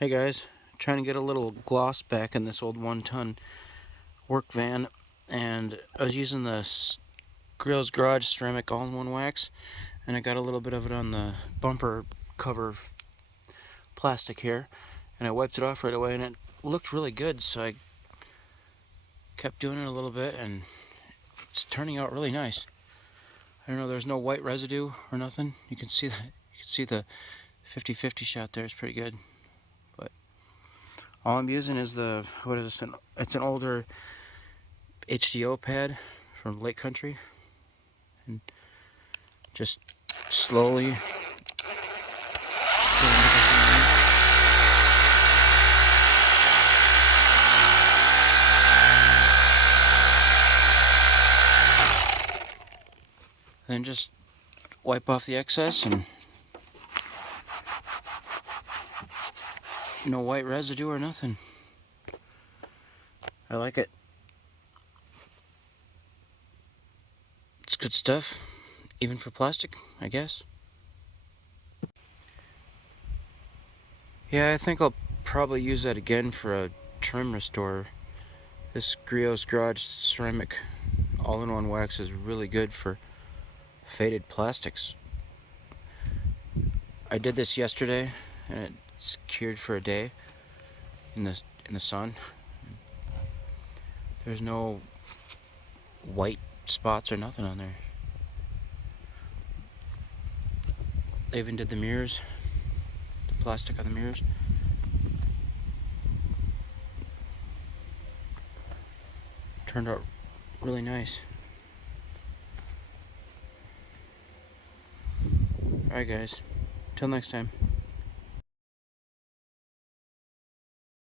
Hey guys, trying to get a little gloss back in this old 1-ton work van, and I was using the Griot's Garage Ceramic all-in-one wax, and I got a little bit of it on the bumper cover plastic here, and I wiped it off right away, and it looked really good, so I kept doing it a little bit, and it's turning out really nice. I don't know, there's no white residue or nothing. You can see the 50-50 shot there. It's pretty good. But all I'm using is what is this? It's an older HDO pad from Lake Country, and just slowly then just wipe off the excess, and no white residue or nothing. I like it. It's good stuff, even for plastic, I guess. Yeah, I think I'll probably use that again for a trim restore. This Griot's Garage Ceramic all-in-one wax is really good for faded plastics. I did this yesterday, and it's cured for a day in the sun. There's no white spots or nothing on there. They even did the mirrors, the plastic on the mirrors. Turned out really nice. Alright guys, till next time.